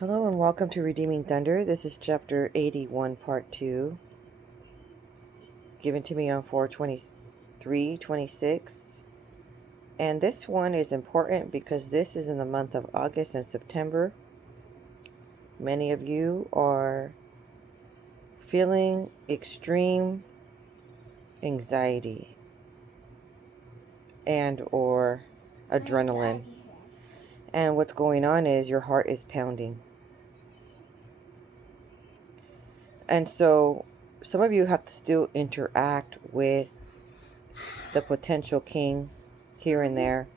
Hello and welcome to Redeeming Thunder. This is chapter 81, part 2, given to me on 4/23/26. And this one is important because this is in the month of August and September. Many of you are feeling extreme anxiety and or adrenaline. And what's going on is your heart is pounding. And so some of you have to still interact with the potential king here and there,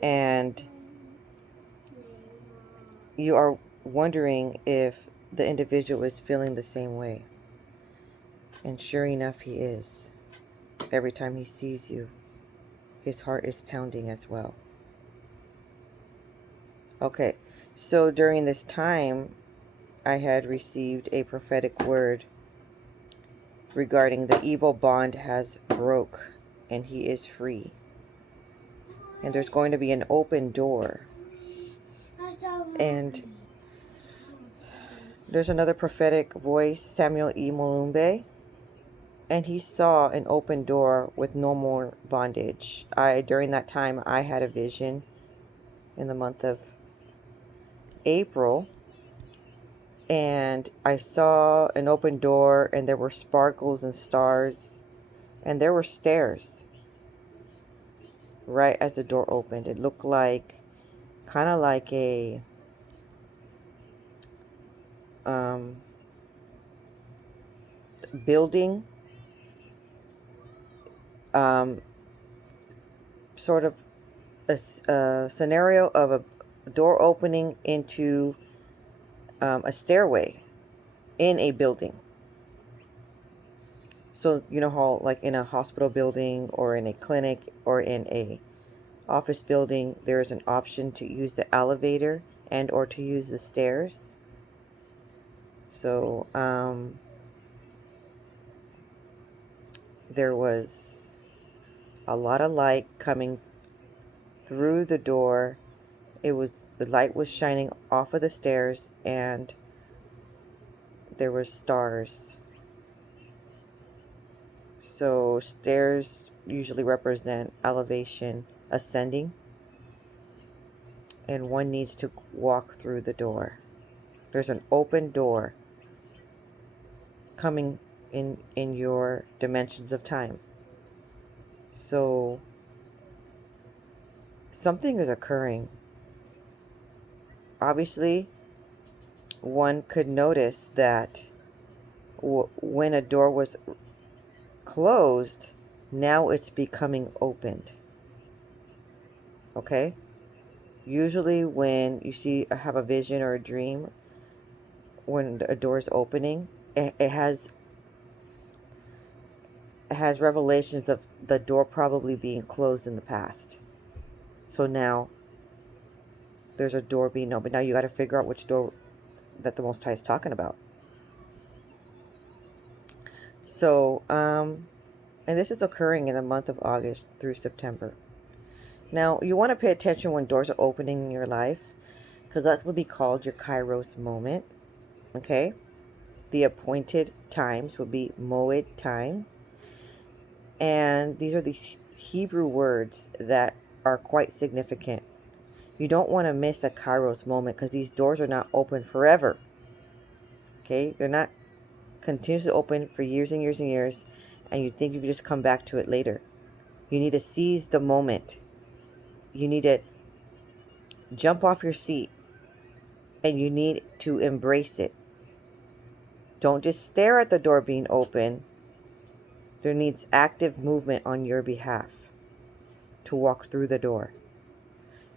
and you are wondering if the individual is feeling the same way. And sure enough, he is. Every time he sees you, his heart is pounding as well. Okay, so during this time, I had received a prophetic word regarding the evil bond has broke and he is free. And there's going to be an open door. And there's another prophetic voice, Samuel E. Mulumbe, and he saw an open door with no more bondage. During that time, I had a vision in the month of April, and I saw an open door, and there were sparkles and stars, and there were stairs right as the door opened. It looked like, kind of like a building, sort of a scenario of a door opening into a stairway in a building. So you know how, like in a hospital building or in a clinic or in a office building, there is an option to use the elevator and or to use the stairs. So there was a lot of light coming through the door. The light was shining off of the stairs, and there were stars. So stairs usually represent elevation, ascending, and one needs to walk through the door. There's an open door coming in your dimensions of time. So something is occurring. Obviously, one could notice that when a door was closed, now it's becoming opened. Okay? Usually when you have a vision or a dream, when a door is opening, it has revelations of the door probably being closed in the past. So now there's a door being opened. Now you got to figure out which door that the Most High is talking about. So, and this is occurring in the month of August through September. Now, you want to pay attention when doors are opening in your life, because that would be called your Kairos moment. Okay? The appointed times would be Moed time. And these are the Hebrew words that are quite significant. You don't want to miss a Kairos moment, because these doors are not open forever. Okay? They're not continuously open for years and years and years, and you think you can just come back to it later. You need to seize the moment. You need to jump off your seat, and you need to embrace it. Don't just stare at the door being open. There needs active movement on your behalf to walk through the door.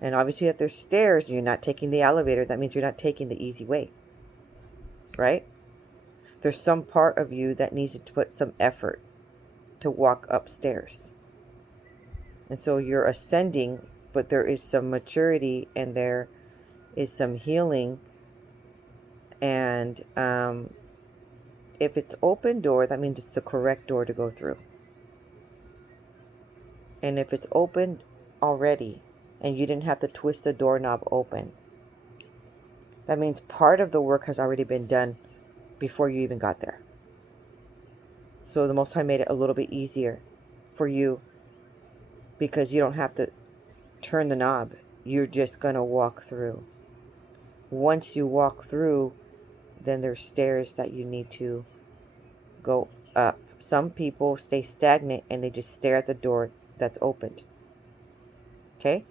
And obviously, if there's stairs and you're not taking the elevator, that means you're not taking the easy way, right? There's some part of you that needs to put some effort to walk upstairs. And so you're ascending, but there is some maturity and there is some healing. And if it's open door, that means it's the correct door to go through. And if it's open already and you didn't have to twist the doorknob open, That means part of the work has already been done before you even got there. So the Most High made it a little bit easier for you because you don't have to turn the knob. You're just going to walk through. Once you walk through, then there's stairs that you need to go up. Some people stay stagnant and they just stare at the door that's opened. Okay?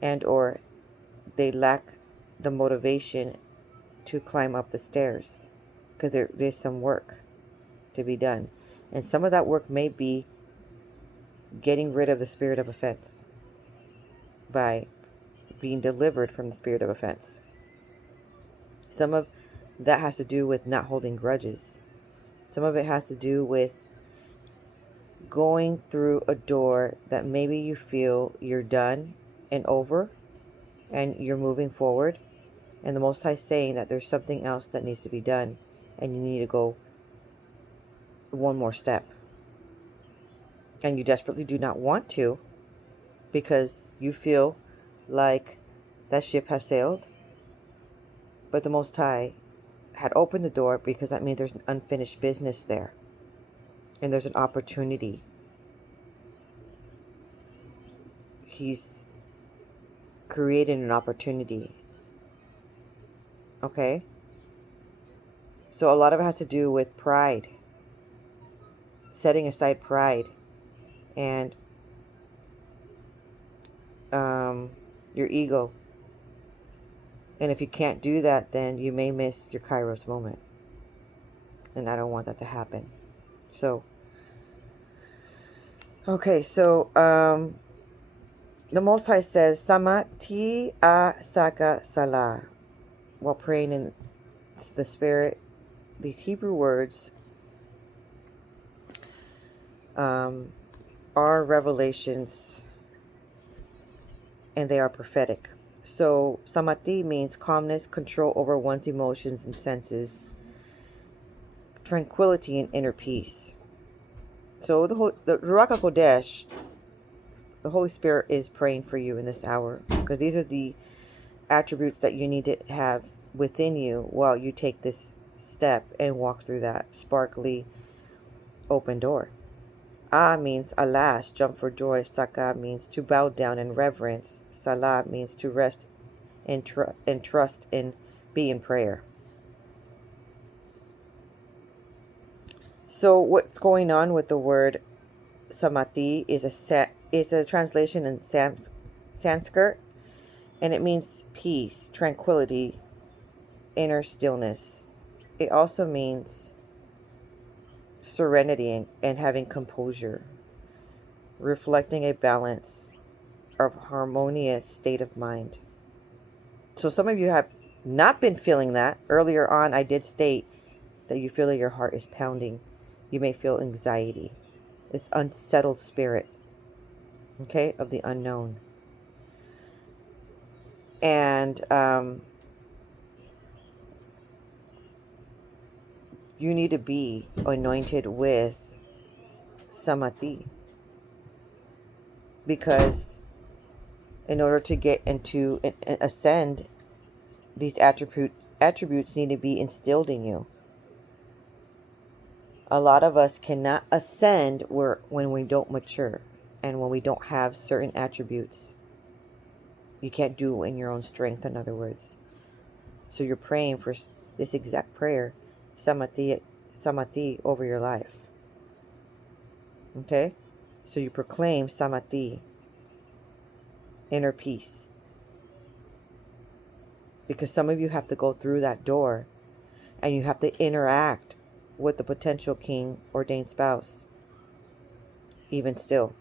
And or they lack the motivation to climb up the stairs because there's some work to be done. And some of that work may be getting rid of the spirit of offense by being delivered from the spirit of offense. Some of that has to do with not holding grudges. Some of it has to do with going through a door that maybe you feel you're done and over and you're moving forward. And the Most High is saying that there's something else that needs to be done and you need to go one more step. And you desperately do not want to because you feel like that ship has sailed. But the Most High had opened the door because that means there's an unfinished business there. And there's an opportunity. He's created an opportunity. Okay? So a lot of it has to do with pride. Setting aside pride. And your ego. And if you can't do that, then you may miss your Kairos moment. And I don't want that to happen. So, okay, so the Most High says, Samati a Saka Salah. While praying in the Spirit, these Hebrew words are revelations and they are prophetic. So, Samati means calmness, control over one's emotions and senses, tranquility and inner peace. So, the Ruach HaKodesh, the Holy Spirit is praying for you in this hour because these are the attributes that you need to have within you while you take this step and walk through that sparkly open door. Ah means alas, jump for joy. Saka means to bow down in reverence. Salah means to rest and trust and be in prayer. So what's going on with the word Samati is a translation in Sanskrit, and it means peace, tranquility, inner stillness. It also means serenity and having composure, reflecting a balance of harmonious state of mind. So some of you have not been feeling that. Earlier on, I did state that you feel that your heart is pounding. You may feel anxiety, this unsettled spirit, okay, of the unknown. And you need to be anointed with Samati, because in order to get into and ascend, these attributes need to be instilled in you. A lot of us cannot ascend when we don't mature and when we don't have certain attributes. You can't do it in your own strength, in other words. So you're praying for this exact prayer, Samati over your life. Okay? So you proclaim Samati, inner peace. Because some of you have to go through that door and you have to interact with the potential king ordained spouse, even still.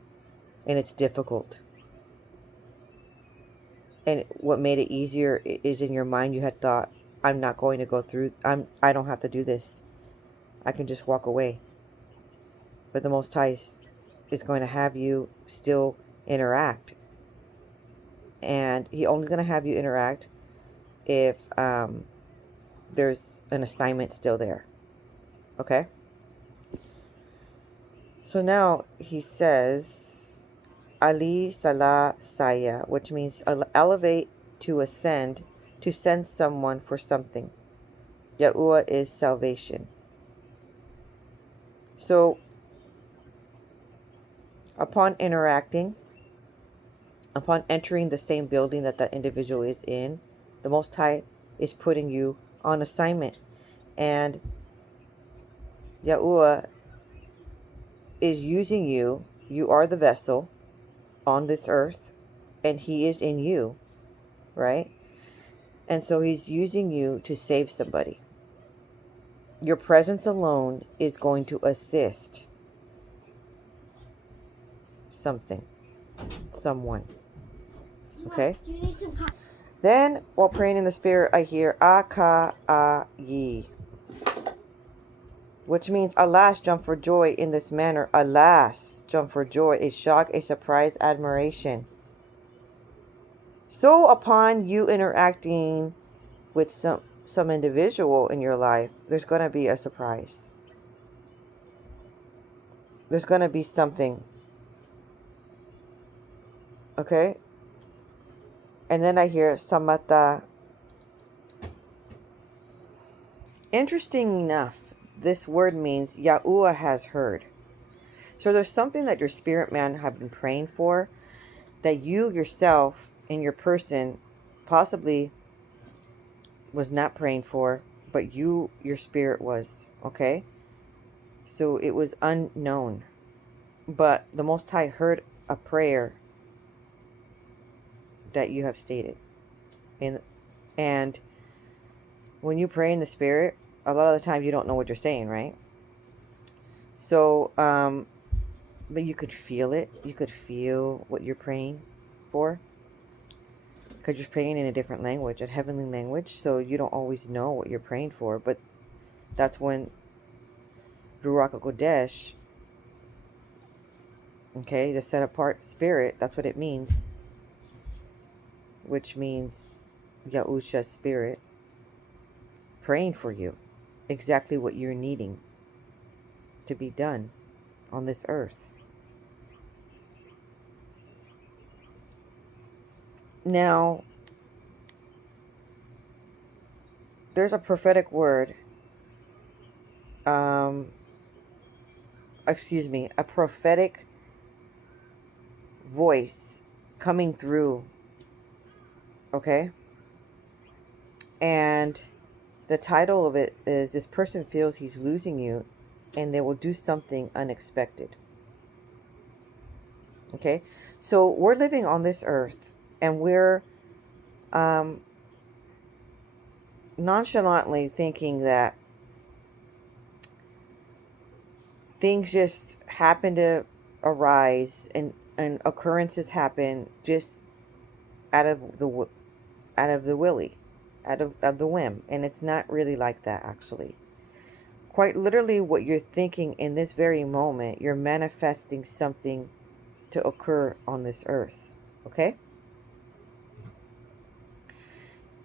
And it's difficult. And what made it easier is in your mind you had thought, I'm not going to go through, I don't have to do this. I can just walk away. But the Most High is going to have you still interact. And He only going to have you interact if there's an assignment still there. Okay? So now He says, Ali Salah Saya, which means elevate, to ascend, to send someone for something. Yahuwah is salvation. So upon interacting, upon entering the same building that that individual is in, the Most High is putting you on assignment. And Yahuwah is using you. You are the vessel on this earth, and He is in you, right? And so He's using you to save somebody. Your presence alone is going to assist someone. Okay? Then, while praying in the Spirit, I hear Aka-a-yi, which means, alas, jump for joy in this manner. Alas, jump for joy, a shock, a surprise, admiration. So upon you interacting with some individual in your life, there's going to be a surprise. There's going to be something. Okay? And then I hear Samata. Interesting enough, this word means Yahuwah has heard. So there's something that your spirit man have been praying for, that you yourself in your person possibly was not praying for, but your spirit was. Okay? So it was unknown. But the Most High heard a prayer that you have stated. And when you pray in the Spirit, a lot of the time you don't know what you're saying, right? So, but you could feel it. You could feel what you're praying for. Because you're praying in a different language, a heavenly language. So you don't always know what you're praying for. But that's when Ruach HaKodesh, okay, the set apart spirit, that's what it means. Which means Yahusha's spirit praying for you. Exactly what you're needing to be done on this earth. Now, there's a prophetic word, a prophetic voice coming through, okay? And the title of it is, this person feels he's losing you and they will do something unexpected. Okay? So we're living on this earth and we're nonchalantly thinking that things just happen to arise and occurrences happen just out of the willy, out of the whim. And it's not really like that, actually. Quite literally, what you're thinking in this very moment, you're manifesting something to occur on this earth. Okay?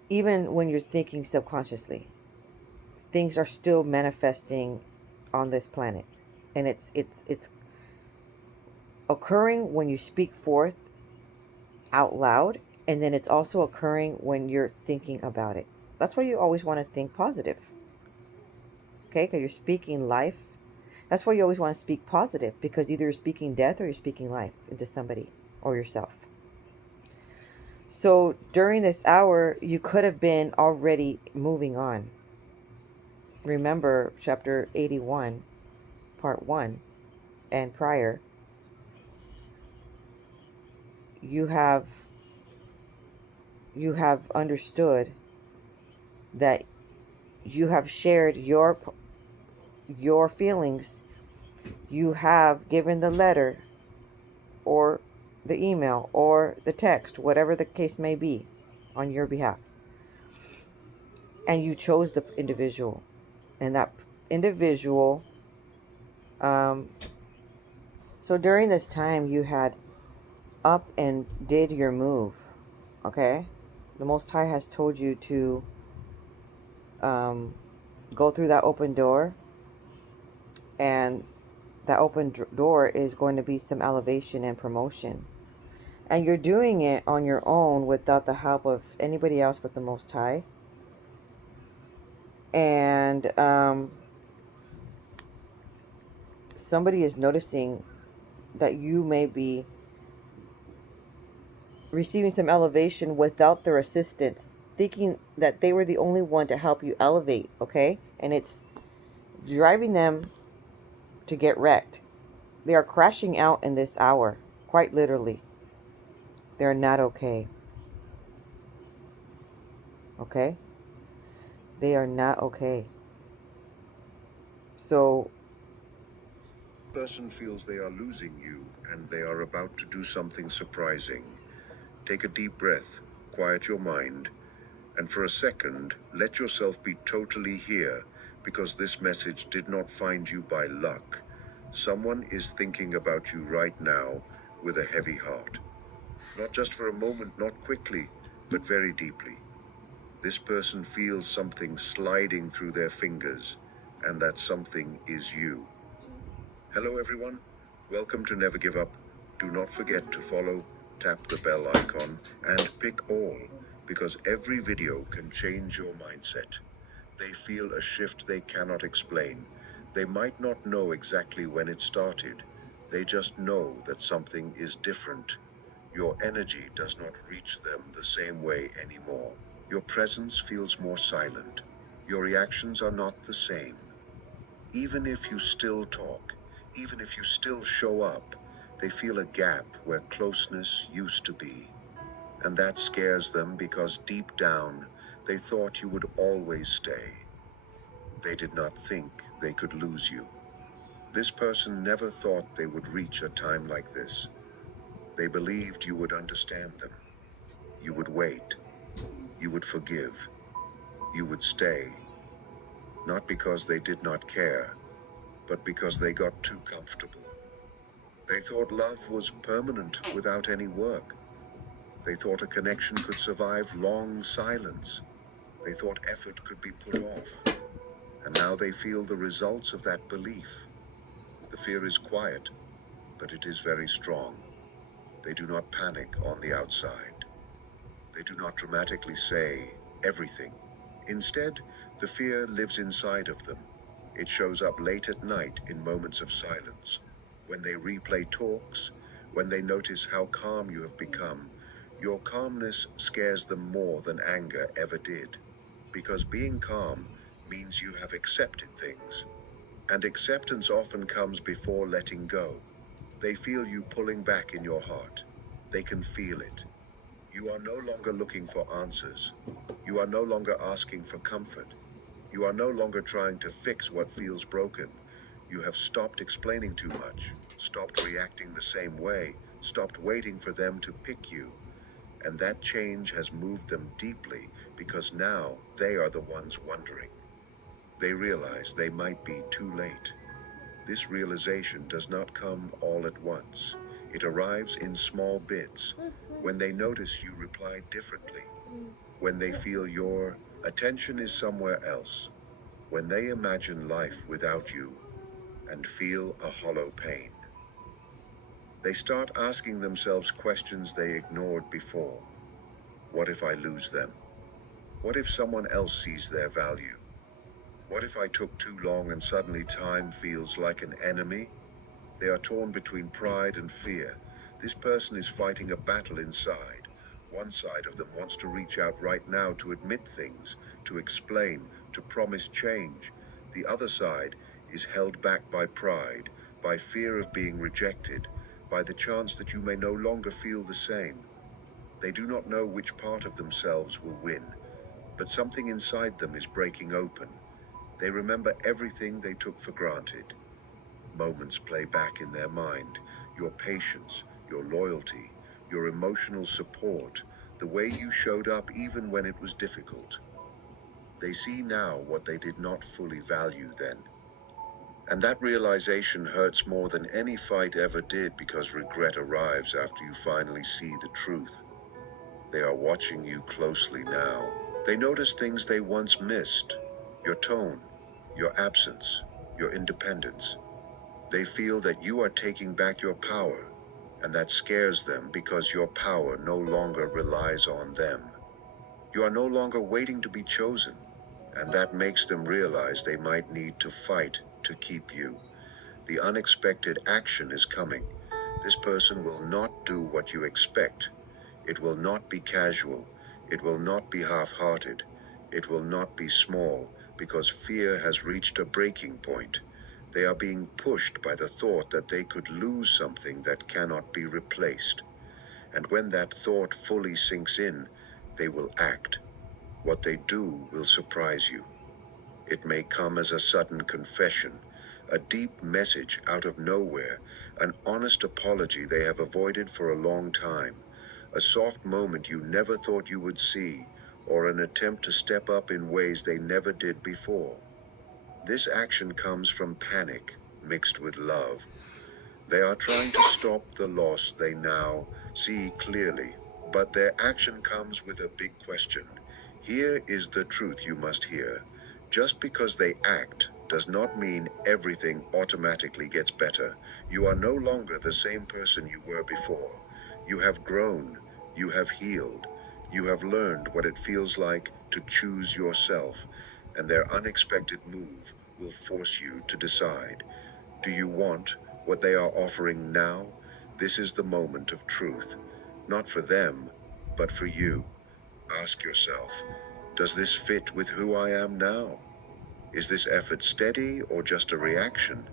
Even when you're thinking subconsciously, things are still manifesting on this planet. And it's occurring when you speak forth out loud, and then it's also occurring when you're thinking about it. That's why you always want to think positive. Okay? Because you're speaking life. That's why you always want to speak positive, because either you're speaking death or you're speaking life into somebody or yourself. So during this hour, you could have been already moving on. Remember chapter 81, part 1 and prior. You have understood that you have shared your feelings. You have given the letter or the email or the text, whatever the case may be, on your behalf. And you chose the individual. And that individual, so during this time you had up and did your move. Okay? The Most High has told you to go through that open door. And that open door is going to be some elevation and promotion. And you're doing it on your own without the help of anybody else but the Most High. And somebody is noticing that you may be receiving some elevation without their assistance, thinking that they were the only one to help you elevate, okay? And it's driving them to get wrecked. They are crashing out in this hour, quite literally. They're not okay. Okay? They are not okay. So, Person feels they are losing you and they are about to do something surprising. Take a deep breath, quiet your mind, and for a second, let yourself be totally here, because this message did not find you by luck. Someone is thinking about you right now with a heavy heart. Not just for a moment, not quickly, but very deeply. This person feels something sliding through their fingers, and that something is you. Hello everyone, welcome to Never Give Up. Do not forget to follow, tap the bell icon, and pick all, because every video can change your mindset. They feel a shift they cannot explain. They might not know exactly when it started. They just know that something is different. Your energy does not reach them the same way anymore. Your presence feels more silent. Your reactions are not the same. Even if you still talk, even if you still show up, they feel a gap where closeness used to be. And that scares them because deep down, they thought you would always stay. They did not think they could lose you. This person never thought they would reach a time like this. They believed you would understand them. You would wait. You would forgive. You would stay. Not because they did not care, but because they got too comfortable. They thought love was permanent without any work. They thought a connection could survive long silence. They thought effort could be put off. And now they feel the results of that belief. The fear is quiet, but it is very strong. They do not panic on the outside. They do not dramatically say everything. Instead, the fear lives inside of them. It shows up late at night in moments of silence. When they replay talks, when they notice how calm you have become, your calmness scares them more than anger ever did. Because being calm means you have accepted things. And acceptance often comes before letting go. They feel you pulling back in your heart. They can feel it. You are no longer looking for answers. You are no longer asking for comfort. You are no longer trying to fix what feels broken. You have stopped explaining too much, stopped reacting the same way, stopped waiting for them to pick you. And that change has moved them deeply because now they are the ones wondering. They realize they might be too late. This realization does not come all at once. It arrives in small bits, when they notice you reply differently, when they feel your attention is somewhere else, when they imagine life without you and feel a hollow pain. They start asking themselves questions they ignored before. What if I lose them? What if someone else sees their value? What if I took too long and suddenly time feels like an enemy? They are torn between pride and fear. This person is fighting a battle inside. One side of them wants to reach out right now to admit things, to explain, to promise change. The other side is held back by pride, by fear of being rejected, by the chance that you may no longer feel the same. They do not know which part of themselves will win, but something inside them is breaking open. They remember everything they took for granted. Moments play back in their mind. Your patience, your loyalty, your emotional support, the way you showed up even when it was difficult. They see now what they did not fully value then. And that realization hurts more than any fight ever did because regret arrives after you finally see the truth. They are watching you closely now. They notice things they once missed. Your tone, your absence, your independence. They feel that you are taking back your power, and that scares them because your power no longer relies on them. You are no longer waiting to be chosen, and that makes them realize they might need to fight to keep you. The unexpected action is coming. This person will not do what you expect. It will not be casual. It will not be half-hearted. It will not be small, because fear has reached a breaking point. They are being pushed by the thought that they could lose something that cannot be replaced. And when that thought fully sinks in, they will act. What they do will surprise you. It may come as a sudden confession, a deep message out of nowhere, an honest apology they have avoided for a long time, a soft moment you never thought you would see, or an attempt to step up in ways they never did before. This action comes from panic mixed with love. They are trying to stop the loss they now see clearly, but their action comes with a big question. Here is the truth you must hear. Just because they act does not mean everything automatically gets better. You are no longer the same person you were before. You have grown, you have healed, you have learned what it feels like to choose yourself, and their unexpected move will force you to decide. Do you want what they are offering now? This is the moment of truth. Not for them, but for you. Ask yourself, does this fit with who I am now? Is this effort steady or just a reaction?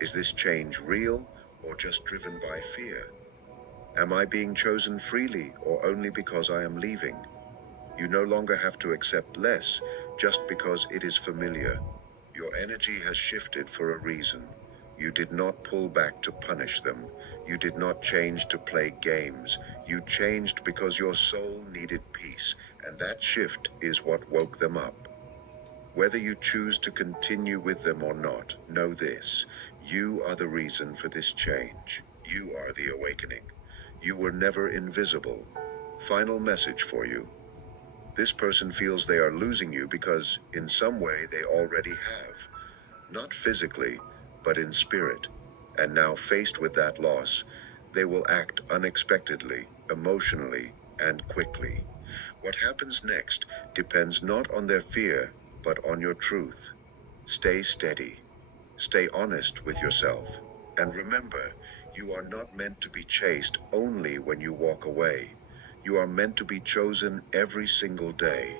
Is this change real or just driven by fear? Am I being chosen freely or only because I am leaving? You no longer have to accept less just because it is familiar. Your energy has shifted for a reason. You did not pull back to punish them. You did not change to play games. You changed because your soul needed peace, and that shift is what woke them up. Whether you choose to continue with them or not, know this: you are the reason for this change. You are the awakening. You were never invisible. Final message for you. This person feels they are losing you because, in some way, they already have. Not physically, but in spirit. And now, faced with that loss, they will act unexpectedly, emotionally, and quickly. What happens next depends not on their fear, but on your truth. Stay steady. Stay honest with yourself. And remember, you are not meant to be chased only when you walk away. You are meant to be chosen every single day.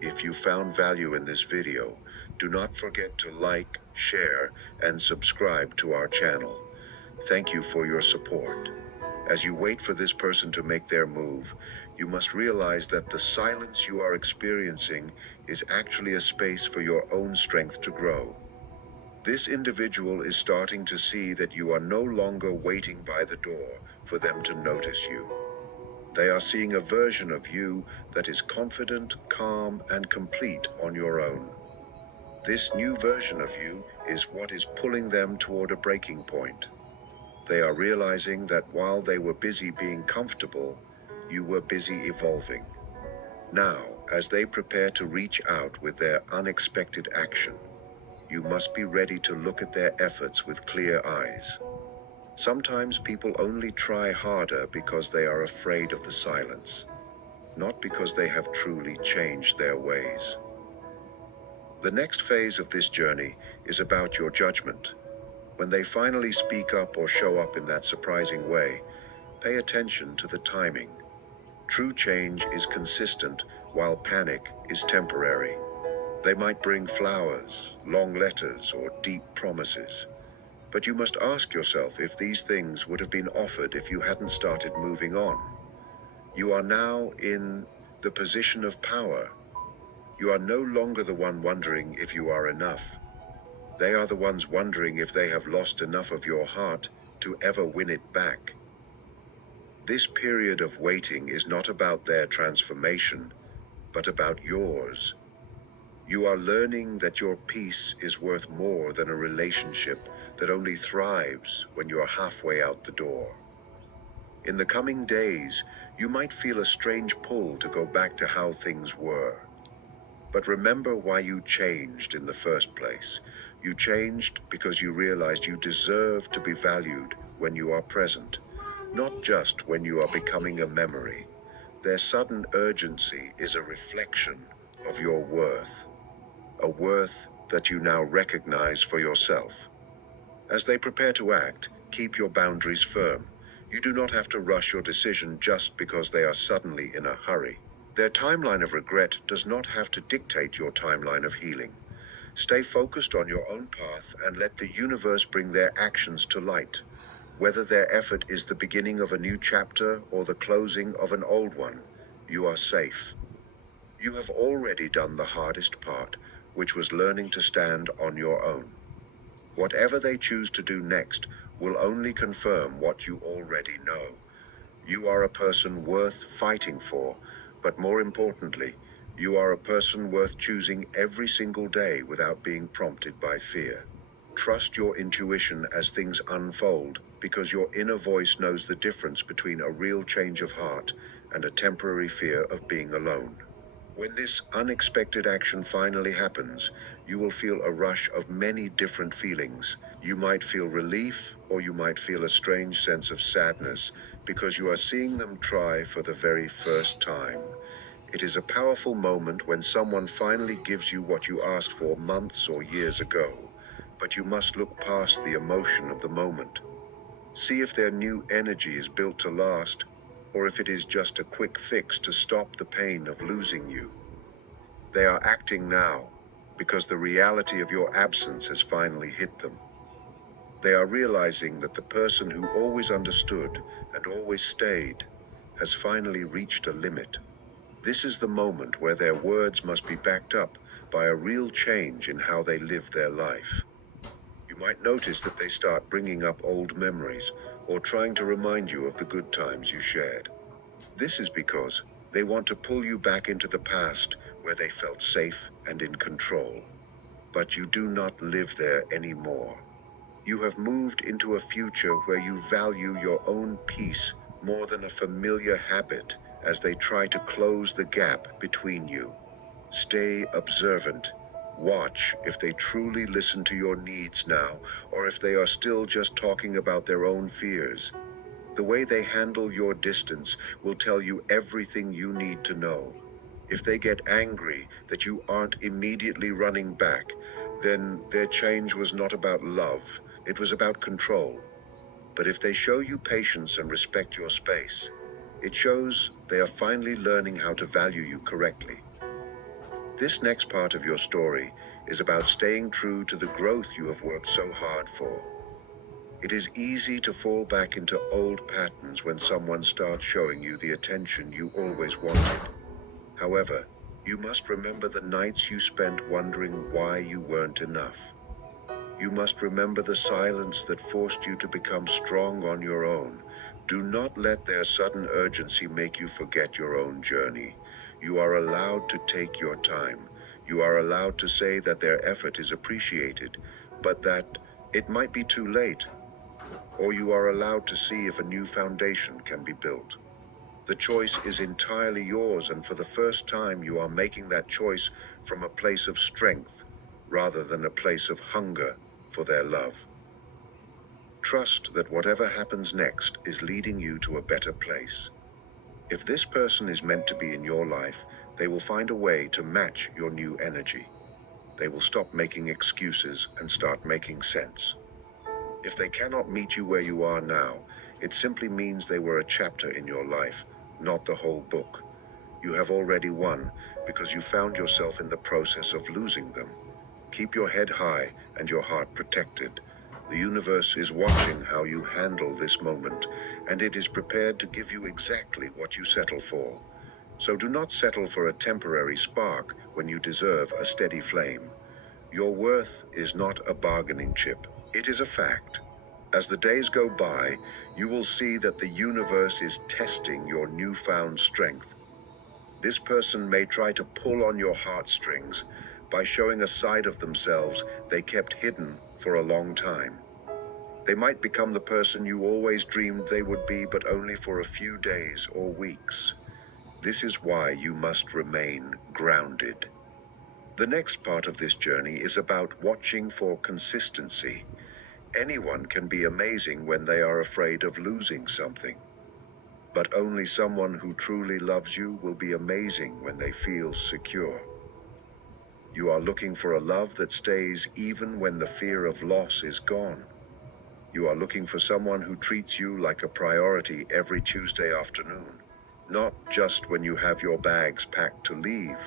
If you found value in this video, do not forget to like, share, and subscribe to our channel. Thank you for your support. As you wait for this person to make their move, you must realize that the silence you are experiencing is actually a space for your own strength to grow. This individual is starting to see that you are no longer waiting by the door for them to notice you. They are seeing a version of you that is confident, calm, and complete on your own. This new version of you is what is pulling them toward a breaking point. They are realizing that while they were busy being comfortable, you were busy evolving. Now, as they prepare to reach out with their unexpected action, you must be ready to look at their efforts with clear eyes. Sometimes people only try harder because they are afraid of the silence, not because they have truly changed their ways. The next phase of this journey is about your judgment. When they finally speak up or show up in that surprising way, pay attention to the timing. True change is consistent, while panic is temporary. They might bring flowers, long letters, or deep promises. But you must ask yourself if these things would have been offered if you hadn't started moving on. You are now in the position of power. You are no longer the one wondering if you are enough. They are the ones wondering if they have lost enough of your heart to ever win it back. This period of waiting is not about their transformation, but about yours. You are learning that your peace is worth more than a relationship that only thrives when you're halfway out the door. In the coming days, you might feel a strange pull to go back to how things were. But remember why you changed in the first place. You changed because you realized you deserve to be valued when you are present. not just when you are becoming a memory. Their sudden urgency is a reflection of your worth, a worth that you now recognize for yourself. As they prepare to act, keep your boundaries firm. You do not have to rush your decision just because they are suddenly in a hurry. Their timeline of regret does not have to dictate your timeline of healing. Stay focused on your own path and let the universe bring their actions to light. Whether their effort is the beginning of a new chapter or the closing of an old one, you are safe. You have already done the hardest part, which was learning to stand on your own. Whatever they choose to do next will only confirm what you already know. You are a person worth fighting for, but more importantly, you are a person worth choosing every single day without being prompted by fear. Trust your intuition as things unfold, because your inner voice knows the difference between a real change of heart and a temporary fear of being alone. When this unexpected action finally happens, you will feel a rush of many different feelings. You might feel relief, or you might feel a strange sense of sadness, because you are seeing them try for the very first time. It is a powerful moment when someone finally gives you what you asked for months or years ago, but you must look past the emotion of the moment. See if their new energy is built to last, or if it is just a quick fix to stop the pain of losing you. They are acting now because the reality of your absence has finally hit them. They are realizing that the person who always understood and always stayed has finally reached a limit. This is the moment where their words must be backed up by a real change in how they live their life. You might notice that they start bringing up old memories or trying to remind you of the good times you shared. This is because they want to pull you back into the past where they felt safe and in control. But you do not live there anymore. You have moved into a future where you value your own peace more than a familiar habit as they try to close the gap between you. Stay observant. Watch if they truly listen to your needs now, or if they are still just talking about their own fears. The way they handle your distance will tell you everything you need to know. If they get angry that you aren't immediately running back, then their change was not about love, it was about control. But if they show you patience and respect your space, it shows they are finally learning how to value you correctly. This next part of your story is about staying true to the growth you have worked so hard for. It is easy to fall back into old patterns when someone starts showing you the attention you always wanted. However, you must remember the nights you spent wondering why you weren't enough. You must remember the silence that forced you to become strong on your own. Do not let their sudden urgency make you forget your own journey. You are allowed to take your time. You are allowed to say that their effort is appreciated, but that it might be too late. Or you are allowed to see if a new foundation can be built. The choice is entirely yours, and for the first time you are making that choice from a place of strength rather than a place of hunger for their love. Trust that whatever happens next is leading you to a better place. If this person is meant to be in your life, they will find a way to match your new energy. They will stop making excuses and start making sense. If they cannot meet you where you are now, it simply means they were a chapter in your life, not the whole book. You have already won because you found yourself in the process of losing them. Keep your head high and your heart protected. The universe is watching how you handle this moment, and it is prepared to give you exactly what you settle for. So do not settle for a temporary spark when you deserve a steady flame. Your worth is not a bargaining chip. It is a fact. As the days go by, you will see that the universe is testing your newfound strength. This person may try to pull on your heartstrings by showing a side of themselves they kept hidden for a long time. They might become the person you always dreamed they would be, but only for a few days or weeks. This is why you must remain grounded. The next part of this journey is about watching for consistency. Anyone can be amazing when they are afraid of losing something. But only someone who truly loves you will be amazing when they feel secure. You are looking for a love that stays even when the fear of loss is gone. You are looking for someone who treats you like a priority every Tuesday afternoon, not just when you have your bags packed to leave.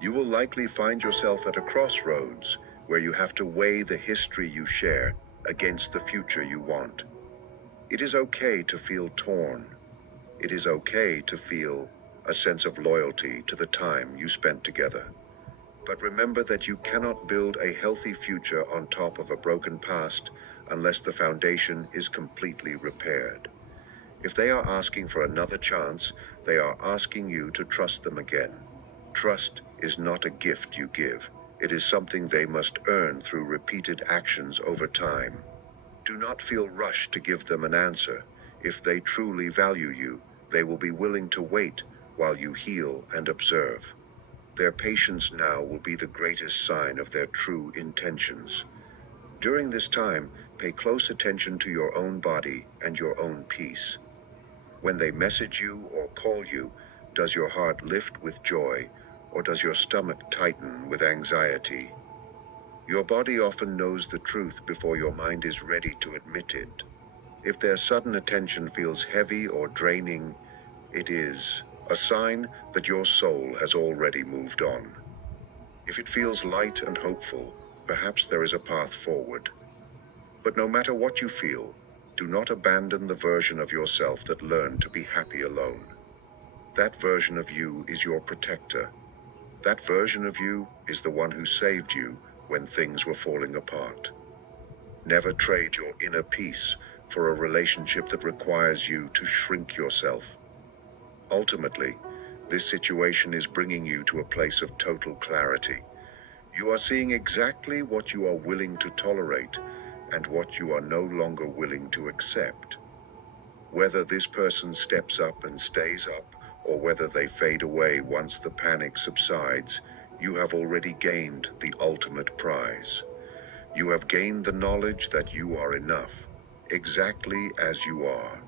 You will likely find yourself at a crossroads where you have to weigh the history you share against the future you want. It is okay to feel torn. It is okay to feel a sense of loyalty to the time you spent together. But remember that you cannot build a healthy future on top of a broken past unless the foundation is completely repaired. If they are asking for another chance, they are asking you to trust them again. Trust is not a gift you give. It is something they must earn through repeated actions over time. Do not feel rushed to give them an answer. If they truly value you, they will be willing to wait while you heal and observe. Their patience now will be the greatest sign of their true intentions. During this time, pay close attention to your own body and your own peace. When they message you or call you, does your heart lift with joy, or does your stomach tighten with anxiety? Your body often knows the truth before your mind is ready to admit it. If their sudden attention feels heavy or draining, it is a sign that your soul has already moved on. If it feels light and hopeful, perhaps there is a path forward. But no matter what you feel, do not abandon the version of yourself that learned to be happy alone. That version of you is your protector. That version of you is the one who saved you when things were falling apart. Never trade your inner peace for a relationship that requires you to shrink yourself. Ultimately, this situation is bringing you to a place of total clarity. You are seeing exactly what you are willing to tolerate and what you are no longer willing to accept. Whether this person steps up and stays up, or whether they fade away once the panic subsides, you have already gained the ultimate prize. You have gained the knowledge that you are enough, exactly as you are.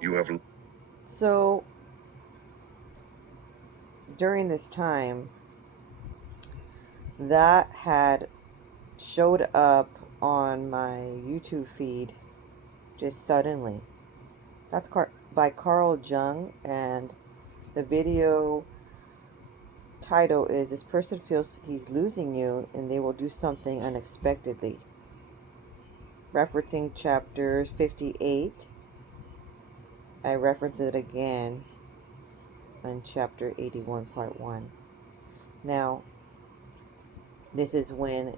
You have. So during this time, that had showed up on my YouTube feed just suddenly. That's by Carl Jung, and the video title is "This person feels he's losing you and they will do something unexpectedly," referencing chapter 58. I reference it again on chapter 81, part 1. Now, this is when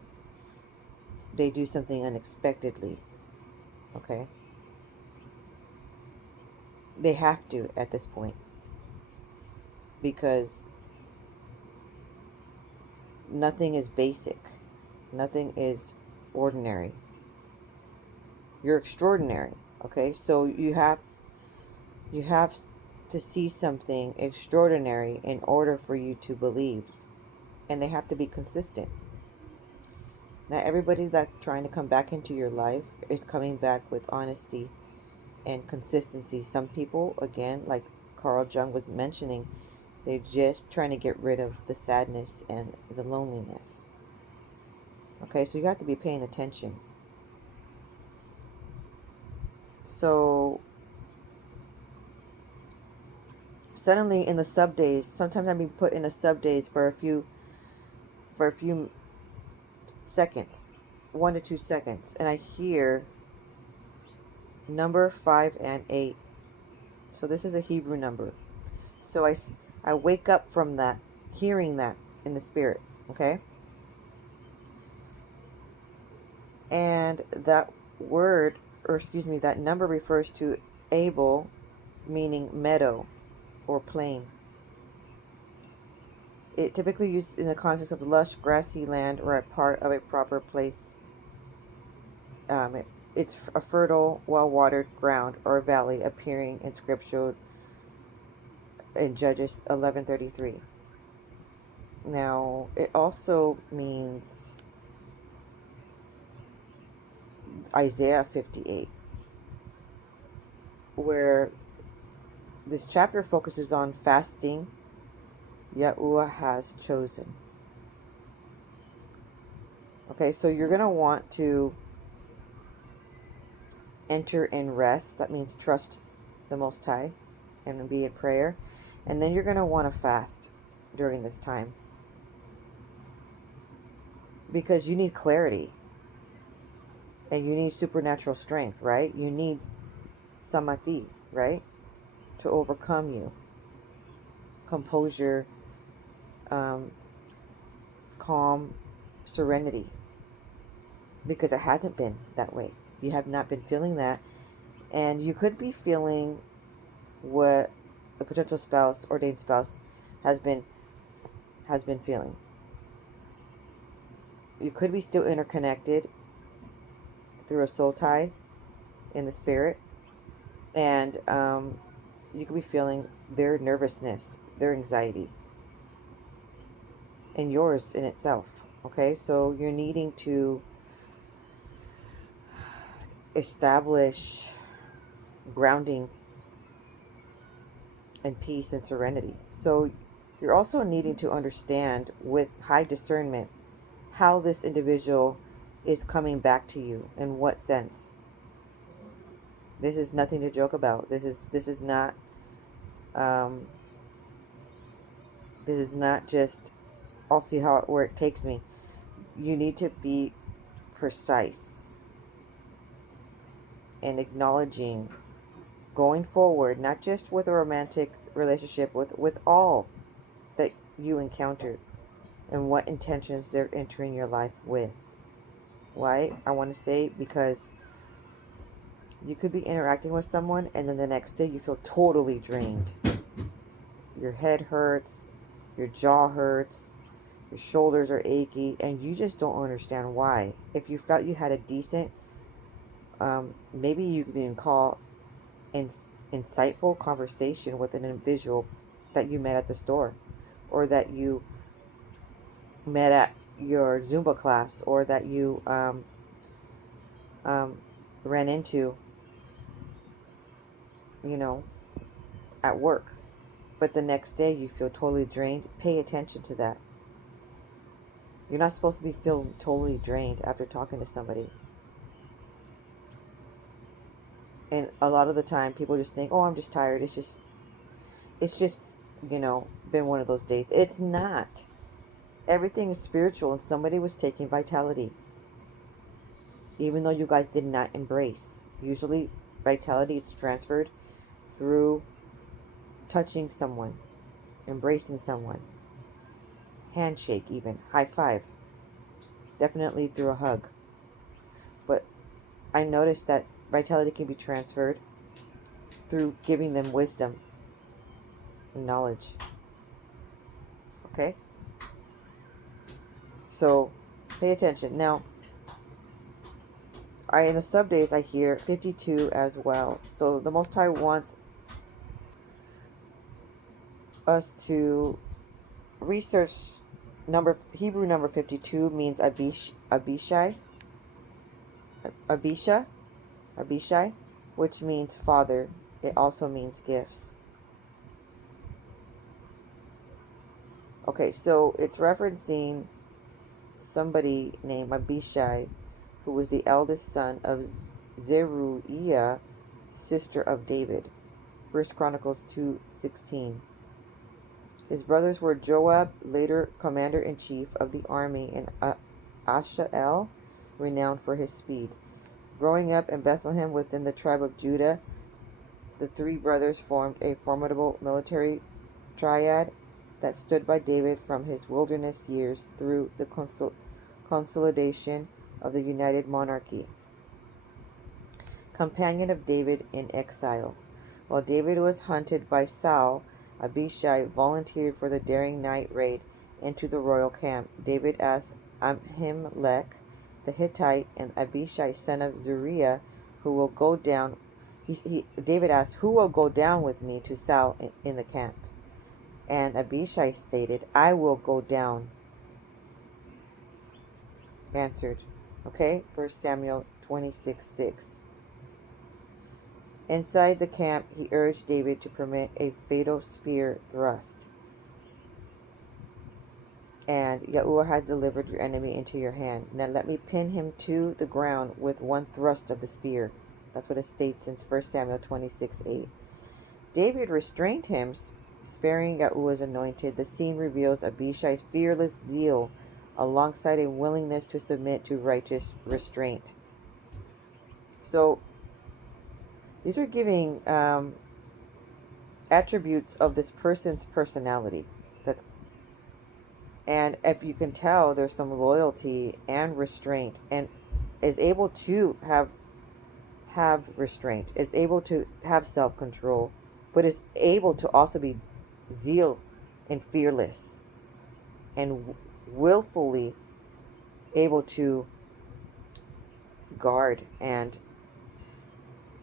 they do something unexpectedly, okay? They have to at this point because nothing is basic, nothing is ordinary. You're extraordinary, okay? So you have to see something extraordinary in order for you to believe, and they have to be consistent. Not everybody that's trying to come back into your life is coming back with honesty and consistency. Some people, again, like Carl Jung was mentioning, they're just trying to get rid of the sadness and the loneliness. Okay, so you have to be paying attention. So suddenly in the sub days, sometimes I'm being put in a sub days for a few seconds, 1 to 2 seconds, and I hear number 5 and 8. So this is a Hebrew number. So I wake up from that, hearing that in the spirit, okay? And that word, or excuse me, that number refers to Abel, meaning meadow or plain. It typically used in the context of lush, grassy land or a part of a proper place. It's a fertile, well-watered ground or valley appearing in scripture in Judges 11:33. Now, it also means Isaiah 58, where this chapter focuses on fasting Yahuwah has chosen. Okay, so you're going to want to enter in rest. That means trust the Most High and be in prayer. And then you're going to want to fast during this time, because you need clarity and you need supernatural strength, right? You need samati, right? To overcome you. Composure, calm, serenity. Because it hasn't been that way. You have not been feeling that. And you could be feeling what a potential spouse, ordained spouse, has been feeling. You could be still interconnected through a soul tie in the spirit. And you could be feeling their nervousness, their anxiety, and yours in itself. Okay, so you're needing to establish grounding and peace and serenity. So you're also needing to understand with high discernment how this individual is coming back to you, in what sense. This is nothing to joke about. Um, this is not just I'll see where it takes me. You need to be precise and acknowledging going forward, not just with a romantic relationship, with all that you encounter and what intentions they're entering your life with. Why? I want to say because you could be interacting with someone and then the next day you feel totally drained. Your head hurts, your jaw hurts, your shoulders are achy, and you just don't understand why. If you felt you had a decent, maybe you could even call insightful conversation with an individual that you met at the store, or that you met at your Zumba class, or that you ran into, you know, at work. But the next day you feel totally drained. Pay attention to that. You're not supposed to be feeling totally drained after talking to somebody. And a lot of the time people just think, oh, I'm just tired. It's just, been one of those days. It's not. Everything is spiritual, and somebody was taking vitality. Even though you guys did not embrace. Usually vitality is transferred through touching someone, embracing someone, handshake even, high five, definitely through a hug. But I noticed that vitality can be transferred through giving them wisdom and knowledge. Okay? So pay attention. Now, in the sub days I hear 52 as well. So the Most High wants us to research Hebrew number 52 means Abishai, which means father. It also means gifts. Okay, so it's referencing somebody named Abishai, who was the eldest son of Zeruiah, sister of David. 1 Chronicles 2:16. His brothers were Joab, later commander-in-chief of the army, and Ashael, renowned for his speed. Growing up in Bethlehem within the tribe of Judah, the three brothers formed a formidable military triad that stood by David from his wilderness years through the consolidation of the united monarchy. Companion of David in exile. While David was hunted by Saul, Abishai volunteered for the daring night raid into the royal camp. David asked Ahimelech the Hittite and Abishai son of Zeruiah, who will go down. David asked, who will go down with me to Saul in the camp? And Abishai stated, I will go down. Answered. Okay, 1 Samuel 26:6. Inside the camp, he urged David to permit a fatal spear thrust. And Yahuwah had delivered your enemy into your hand. Now let me pin him to the ground with one thrust of the spear. That's what it states in 1 Samuel 26:8. David restrained him, sparing Yahuwah's anointed. The scene reveals Abishai's fearless zeal alongside a willingness to submit to righteous restraint. So these are giving attributes of this person's personality. And if you can tell, there's some loyalty and restraint, and is able to have restraint, is able to have self-control, but is able to also be zeal and fearless and willfully able to guard and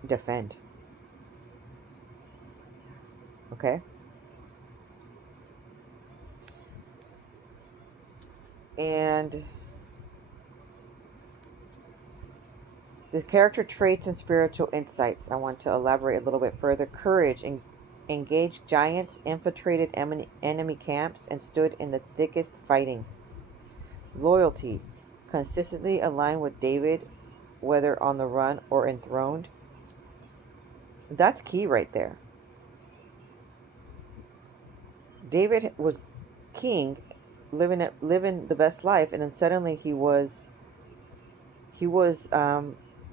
defend. Okay? And the character traits and spiritual insights, I want to elaborate a little bit further. Courage, engaged giants, infiltrated enemy camps, and stood in the thickest fighting. Loyalty, consistently aligned with David, whether on the run or enthroned. That's key right there. David was king, living the best life, and then suddenly he was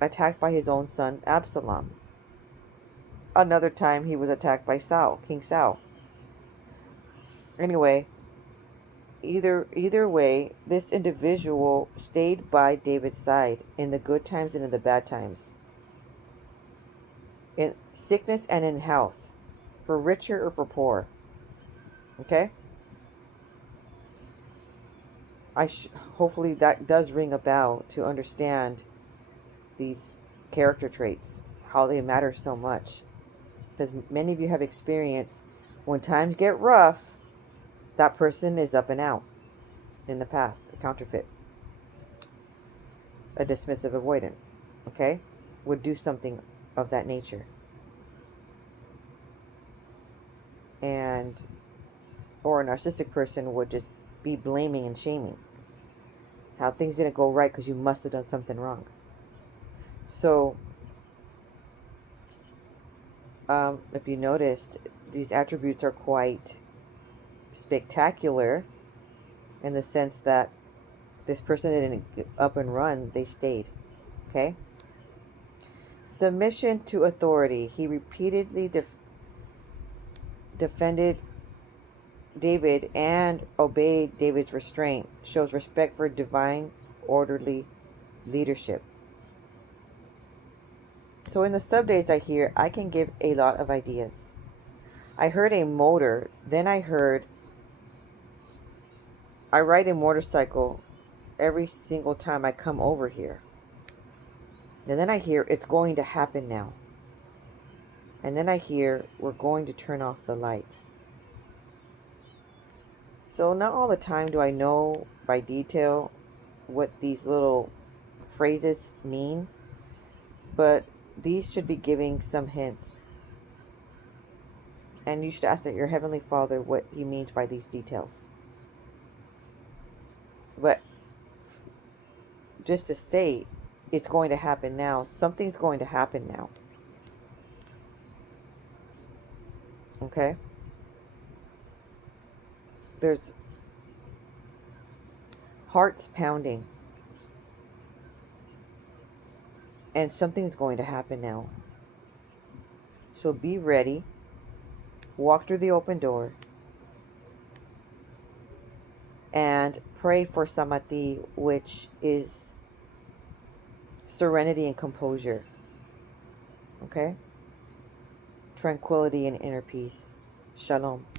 attacked by his own son Absalom. Another time he was attacked by King Saul. Anyway, either way, this individual stayed by David's side in the good times and in the bad times, in sickness and in health, for richer or for poor. Okay? Hopefully that does ring a bell to understand these character traits, how they matter so much. Because many of you have experienced when times get rough, that person is up and out in the past, a counterfeit, a dismissive avoidant, okay? Would do something of that nature. Or a narcissistic person would just be blaming and shaming. How things didn't go right because you must have done something wrong. So, if you noticed, these attributes are quite spectacular in the sense that this person didn't get up and run, they stayed. Okay? Submission to authority. He repeatedly defended David and obeyed David's restraint. Shows respect for divine, orderly leadership. So in the sub-days I can give a lot of ideas. I heard a motor, then I ride a motorcycle every single time I come over here. And then I hear it's going to happen now. And then I hear we're going to turn off the lights. So not all the time do I know by detail what these little phrases mean, but these should be giving some hints. And you should ask that your Heavenly Father what He means by these details. But just to state, it's going to happen now. Something's going to happen now. Okay? There's hearts pounding. And something's going to happen now. So be ready. Walk through the open door. And pray for Samati, which is serenity and composure. Okay? Tranquility and inner peace. Shalom.